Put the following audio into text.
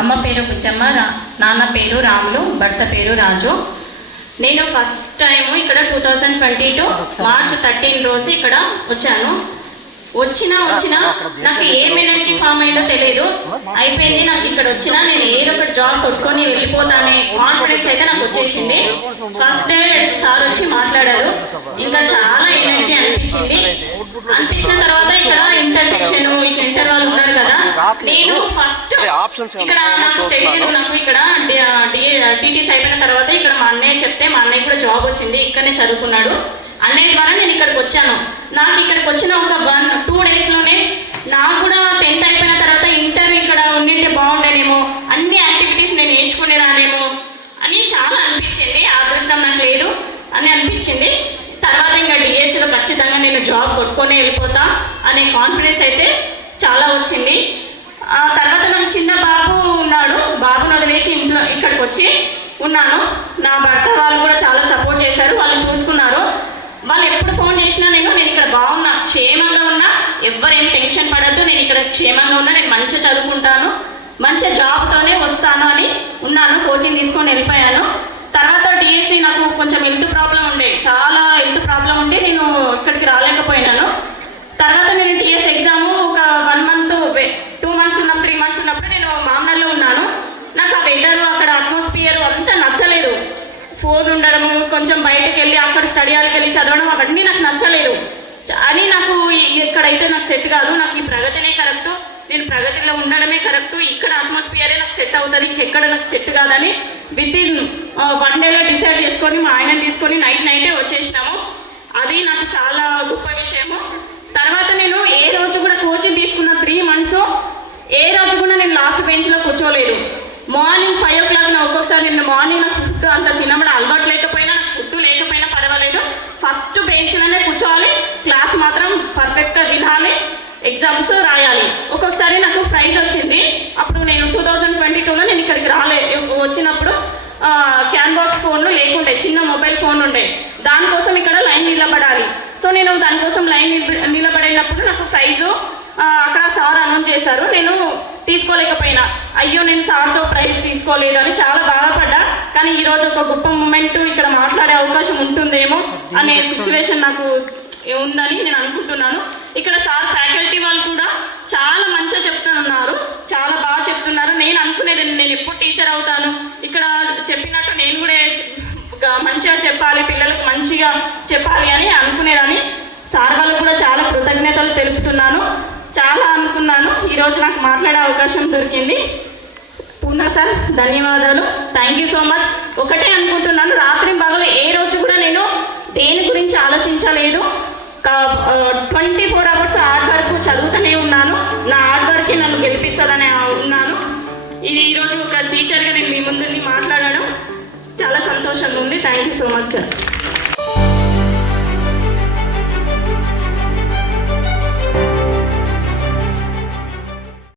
అమ్మ పేరు బుచ్చమ్మ నాన్న పేరు రాములు భర్త పేరు రాజు. నేను ఫస్ట్ టైం ఇక్కడ two thousand twenty two March thirteen రోజు ఇక్కడ వచ్చాను. వచ్చినా వచ్చినా నాకు ఏం ఎనర్జీ ఫామ్ అయిందో తెలియదు అయిపోయింది నాకు ఇక్కడ వచ్చినా నేను ఏదో ఒక జాబ్ కొట్టుకొని వెళ్ళిపోతానే. కాన్ఫిడెన్స్ అయితే నాకు వచ్చేసింది. ఫస్ట్ డే సార్ వచ్చి మాట్లాడారు. ఇంకా చాలా ఎనర్జీ అనిపించింది. నేను ఫస్ట్ ఆప్షన్స్ ఇక్కడ నాకు తెలియదు నాకు ఇక్కడ టీటీస్ అయిపోయిన తర్వాత ఇక్కడ మా అన్నయ్య చెప్తే మా అన్నయ్య కూడా జాబ్ వచ్చింది ఇక్కడనే చదువుకున్నాడు. అన్నయ్య ద్వారా నేను ఇక్కడికి వచ్చాను. నాకు ఇక్కడికి వచ్చిన ఒక వన్ టూ డేస్లోనే నాకు కూడా టెన్త్ అయిపోయిన తర్వాత ఇంటర్ ఇక్కడ ఉండింటే బాగుండేనేమో అన్ని యాక్టివిటీస్ నేను నేర్చుకునేదానేమో అని చాలా అనిపించింది. ఆ అదృష్టం నాకు లేదు అని అనిపించింది. తర్వాత ఇంకా డిఎస్సిలో ఖచ్చితంగా నేను జాబ్ కొట్టుకొని వెళ్ళిపోతా అనే కాన్ఫిడెన్స్ అయితే చాలా వచ్చింది. ఆ తర్వాత నాకు చిన్న బాబు ఉన్నాడు. బాబును వదిలేసి ఇంట్లో ఇక్కడికి వచ్చి ఉన్నాను. నా భర్త వాళ్ళు కూడా చాలా సపోర్ట్ చేశారు. వాళ్ళు చూసుకున్నారు. వాళ్ళు ఎప్పుడు ఫోన్ చేసినా నేను నేను ఇక్కడ బాగున్నా క్షేమంగా ఉన్నా. ఎవ్వరేం టెన్షన్ పడద్దు. నేను ఇక్కడ క్షేమంగా ఉన్నా. నేను మంచిగా చదువుకుంటాను. మంచిగా జాబ్తోనే వస్తాను అని ఉన్నాను కోచింగ్ తీసుకొని వెళ్ళిపోయాను తర్వాత డిఎస్సి నాకు కొంచెం హెల్త్ ప్రాబ్లం ఉండే చాలా హెల్త్ ప్రాబ్లం ఉండి నేను ఇక్కడికి రాలేకపోయినాను తర్వాత నేను టీఎస్ ఎగ్జామ్ ఒక వన్ మంత్ టూ మంత్స్ ఉన్నప్పుడు త్రీ మంత్స్ ఉన్నప్పుడు నేను మామనల్లో ఉన్నాను నాకు ఆ వెదర్ అక్కడ అట్మాస్ఫియర్ అంతా నచ్చలేదు ఫోన్ ఉండడము కొంచెం బయటకు వెళ్ళి అక్కడ స్టడీ హాల్కి వెళ్ళి చదవడం అవన్నీ నాకు నచ్చలేదు. అని నాకు ఎక్కడైతే నాకు సెట్ కాదు. నాకు ఈ ప్రగతినే కరెక్ట్ నేను ప్రగతిలో ఉండడమే కరెక్ట్ ఇక్కడ అట్మాస్ఫియరే నాకు సెట్ అవుతుంది. ఇంకెక్కడ నాకు సెట్ కాదని విత్ ఇన్ వన్ డేలో డిసైడ్ చేసుకొని మా ఆయన తీసుకొని నైట్ నైటే వచ్చేసినాము. అది నాకు చాలా గొప్ప విషయము. తర్వాత నేను ఏ రోజు కూడా కోచింగ్ తీసుకున్న త్రీ మంత్స్ ఏ రోజు కూడా నేను లాస్ట్ బెంచ్లో కూర్చోలేదు. మార్నింగ్ ఫైవ్ ఓ క్లాక్ నా ఒక్కొక్కసారి నేను మార్నింగ్ నాకు ఫుడ్ అంత తినడం అలవాటు లేకపోయినా ఫుడ్ లేకపోయినా పర్వాలేదు. ఫస్ట్ బెంచ్లోనే కూర్చోవాలి. క్లాస్ మాత్రం పర్ఫెక్ట్గా వినాలి. ఎగ్జామ్స్ రాయాలి. ఒక్కొక్కసారి నాకు ప్రైజ్ వచ్చింది. అప్పుడు నేను టూ థౌజండ్ ట్వంటీ టూలో నేను ఇక్కడికి రాలే వచ్చినప్పుడు క్యాన్ బాక్స్ ఫోన్లు లేకుండే చిన్న మొబైల్ ఫోన్ ఉండే. దానికోసం ఇక్కడ లైన్ నిలబడాలి. సో నేను దానికోసం లైన్ నిలబ- నిలబడినప్పుడు నాకు ప్రైజ్ అక్కడ సార్ అనౌన్స్ చేశారు. నేను తీసుకోలేకపోయినా. అయ్యో నేను సార్తో ప్రైజ్ తీసుకోలేదు అని చాలా బాధపడ్డా. కానీ ఈరోజు ఒక గొప్ప మూమెంట్ ఇక్కడ మాట్లాడే అవకాశం ఉంటుందేమో అనే సిచ్యువేషన్ నాకు ఉందని నేను అనుకుంటున్నాను. ఇక్కడ సార్ ఫ్యాకల్టీ వాళ్ళు కూడా చాలా మంచిగా చెప్తున్నారు. చాలా బాగా చెప్తున్నారు. నేను అనుకునేది నేను ఎప్పుడు టీచర్ అవుతాను. ఇక్కడ చెప్పినట్టు నేను కూడా మంచిగా చెప్పాలి పిల్లలకు మంచిగా చెప్పాలి అని అనుకునేదాన్ని. సార్ వాళ్ళు కూడా చాలా కృతజ్ఞతలు తెలుపుతున్నాను. చాలా అనుకున్నాను. ఈరోజు నాకు మాట్లాడే అవకాశం దొరికింది. పూర్ణ సార్. ధన్యవాదాలు. థ్యాంక్ యూ సో మచ్ ఒకటే అనుకుంటున్నాను. రాత్రి పగలు ఏ రోజు కూడా నేను దేని గురించి ఆలోచించలేదు. Twenty four hours hard work చదువుతూనే ఉన్నాను. నా హార్డ్ వర్కే నన్ను గెలిపిస్తుందని ఉన్నాను. ఇది ఈరోజు ఒక టీచర్గా నేను మీ ముందు మాట్లాడడం చాలా సంతోషంగా ఉంది. Thank you so much sir